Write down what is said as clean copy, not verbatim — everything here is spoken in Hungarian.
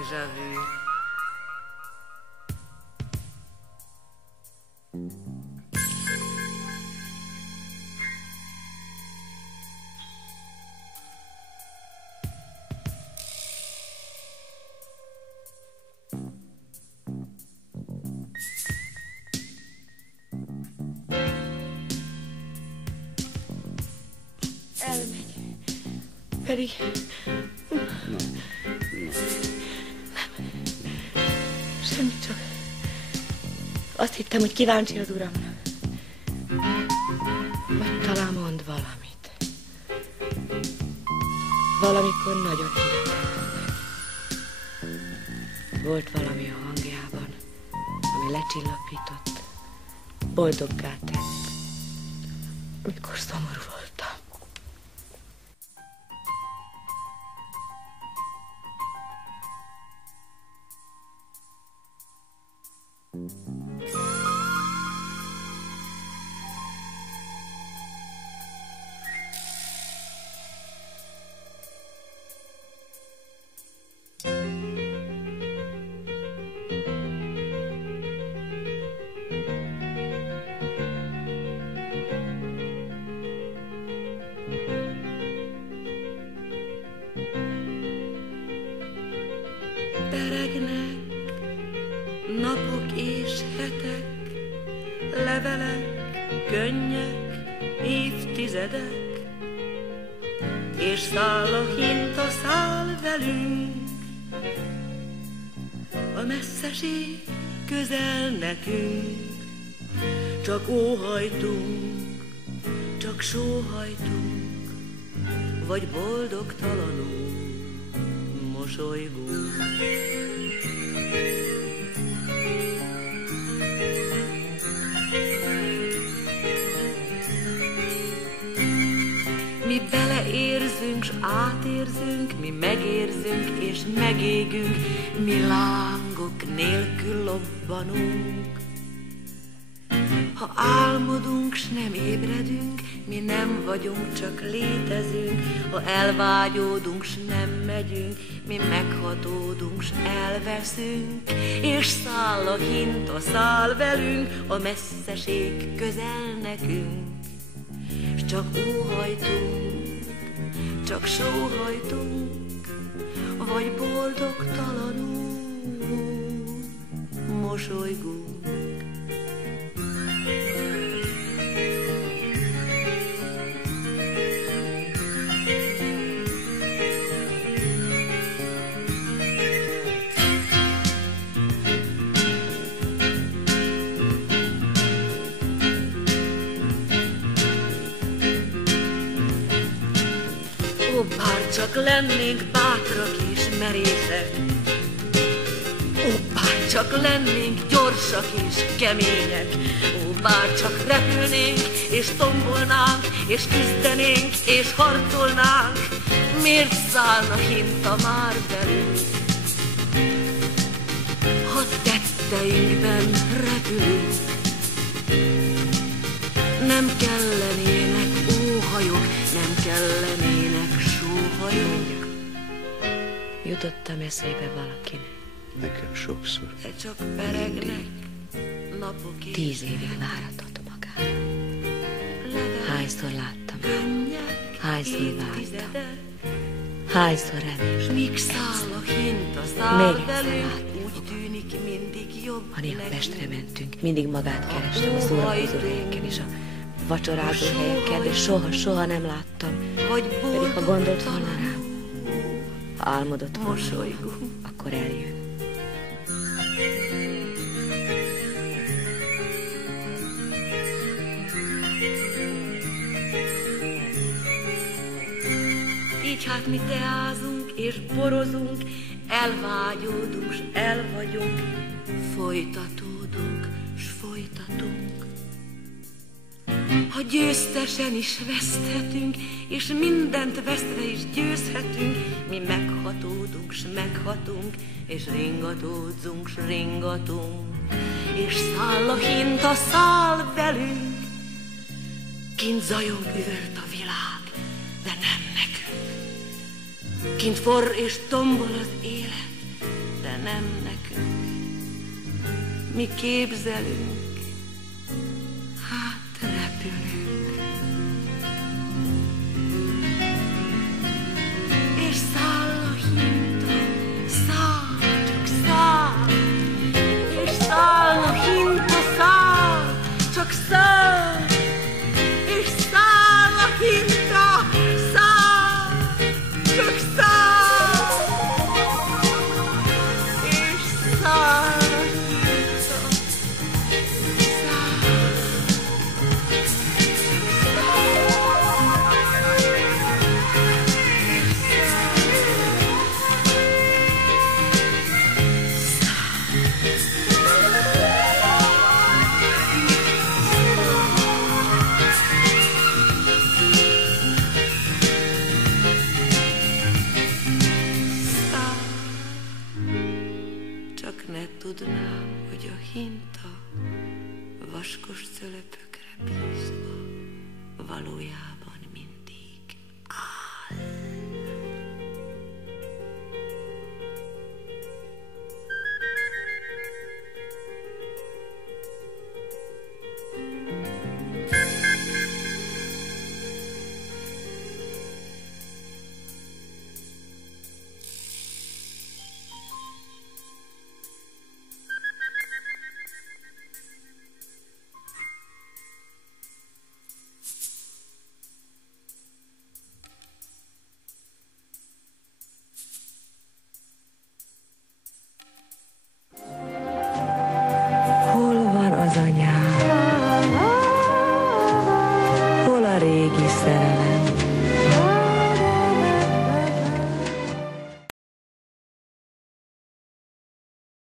déjà vu. Elmegy. Pedig... Semmi, csak... Azt hittem, hogy kíváncsi az uram. Vagy talán mond valamit. Valamikor nagyon hittem ennek. Volt valami a hangjában, ami lecsillapított, boldoggá tett, mikor szomorú voltam. Peregnek napok és hetek, levelek, könnyek, évtizedek, és száll a hinta, száll velünk, a messzeség közel nekünk. Csak óhajtunk, csak sóhajtunk, vagy boldogtalanul mosolygunk. Mi beleérzünk, s átérzünk, mi megérzünk és megégünk, mi lángok nélkül lobbanunk. Ha álmodunk, s nem ébredünk, mi nem vagyunk, csak létezünk. Ha elvágyódunk, s nem megyünk, mi meghatódunk, s elveszünk. És száll a hinta, száll velünk, a messzeség közel nekünk. S csak óhajtunk, csak sóhajtunk, vagy boldogtalanul mosolygunk. Ó, bár csak lennénk bátrak és merészek, ó, bár csak lennénk gyorsak és kemények, ó, bár csak repülnénk és tombolnánk, és küzdenénk és harcolnánk, miért szállna hinta már velünk? Ha tetteinkben repülünk, nem kellenének óhajok, nem kellenének sóhajok. Jutottam eszébe valakinek. Nekem sokszor. De csak peregnek napok és 10 évig váratott magára. Hányszor láttam, hányszor vártam, hányszor reméltem. S míg száll a hinta, száll velünk, úgy tűnik mindig jobb. Ha néha Pestre mentünk, mindig magát kerestem a szórakozó helyeken és a vacsorázó helyeken, de soha nem láttam. Pedig ha gondolt volna rám, ha álmodott volna, akkor eljön. Így hát mi teázunk és borozunk, elvágyódunk s elvagyunk, folytatódunk s folytatunk. Ha győztesen is veszthetünk, és mindent vesztve is győzhetünk, mi meghatódunk s meghatunk, és ringatódzunk s ringatunk. És száll a hinta, száll velünk, kint zajong üvölt a világ, de nem nekünk. Kint forr és tombol az élet, nem nekünk. Mi képzelünk, hát repülünk. És száll a hinta, száll, csak száll. És száll a hinta, száll, csak száll. És száll a hinta, száll, csak száll. És száll a hinta, száll. Csak ne tudnám, hogy a hinta vaskos cölöpökre bízva valójában mindig áll. Hol van az a nyár?